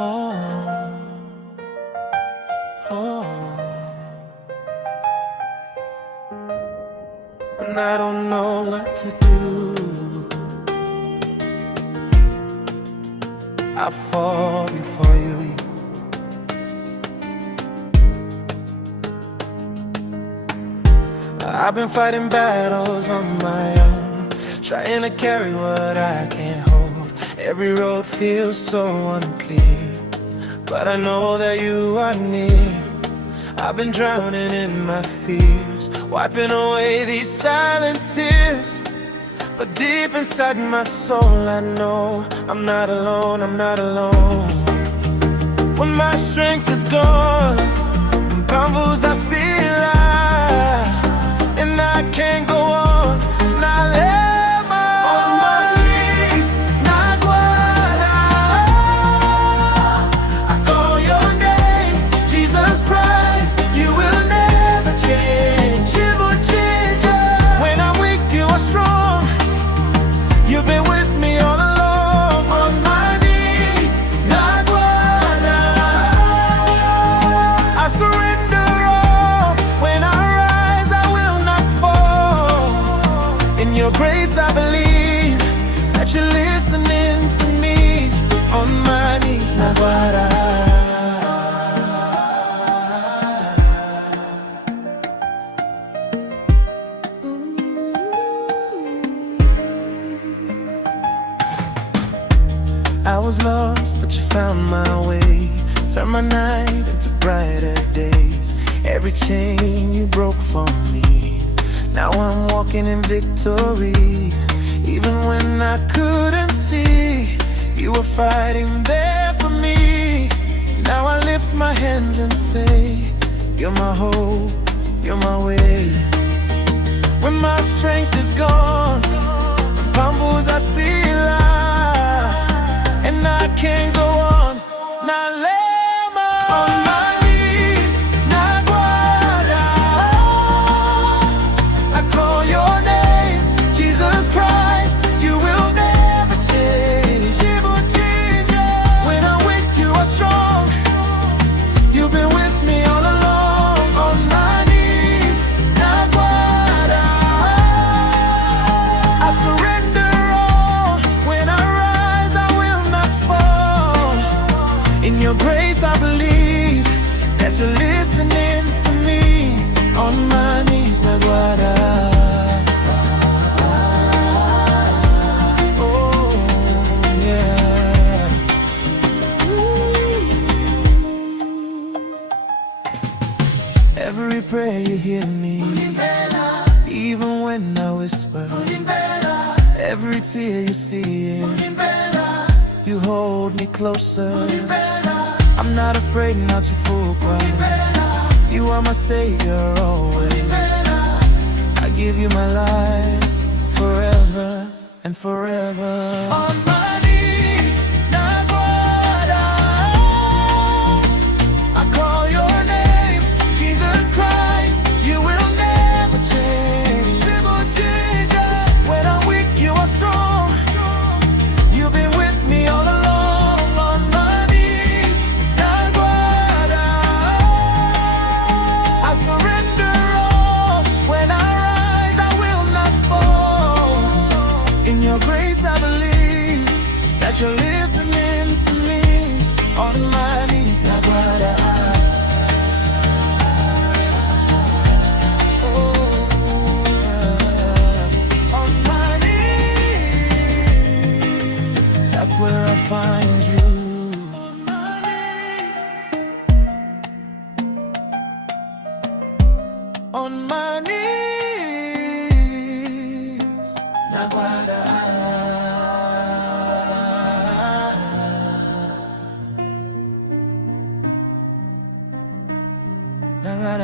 Oh, oh. And I don't know what to do. I fall before you. I've been fighting battles on my own, trying to carry what I can't hold. Every road feels so unclear, but I know that you are near. I've been drowning in my fears, wiping away these silent tears. But deep inside my soul I know I'm not alone, I'm not alone. When my strength is gone, bamboos I feel alive, and I can't go on, not let on my knees, not what I call your name, Jesus Christ, you will never change. You will change. When I'm weak, you are strong. You've been with me all along. On my knees, not what I surrender all. When I rise, I will not fall. In your grace I believe that you're listening to me. On my knees, not what I was lost, but you found my way. Turned my night into brighter days. Every chain you broke for me. Now I'm walking in victory. Even when I couldn't see, you were fighting there for me. Now I lift my hands and say, you're my hope, you're my way. When my strength is gone, bamboos I see light, and I can't go on, not lemon. On my knees, not what I call your name, Jesus Christ, you will never change. You will change. When I'm with you, I'm strong. You've been with me all along. On my knees, not what I surrender all. When I rise, I will not fall. In your grace I believe that you're listening to me. On my knees, not what oh, yeah. Every prayer you hear me, even when I whisper. Every tear you see it, you hold me closer. I'm not afraid, not to fool cry. You are my savior always. I give you my life forever and forever. On my knees, not what I call your name, Jesus Christ, you will never change. Simple change. When I'm weak, you are strong. You've been with me all along. On my knees, not what I surrender all. When I rise, I will not fall. In your grace I believe that you're listening to me. On my knees, not what on my knees, that's where I find you. On my knees, on my knees, not what not what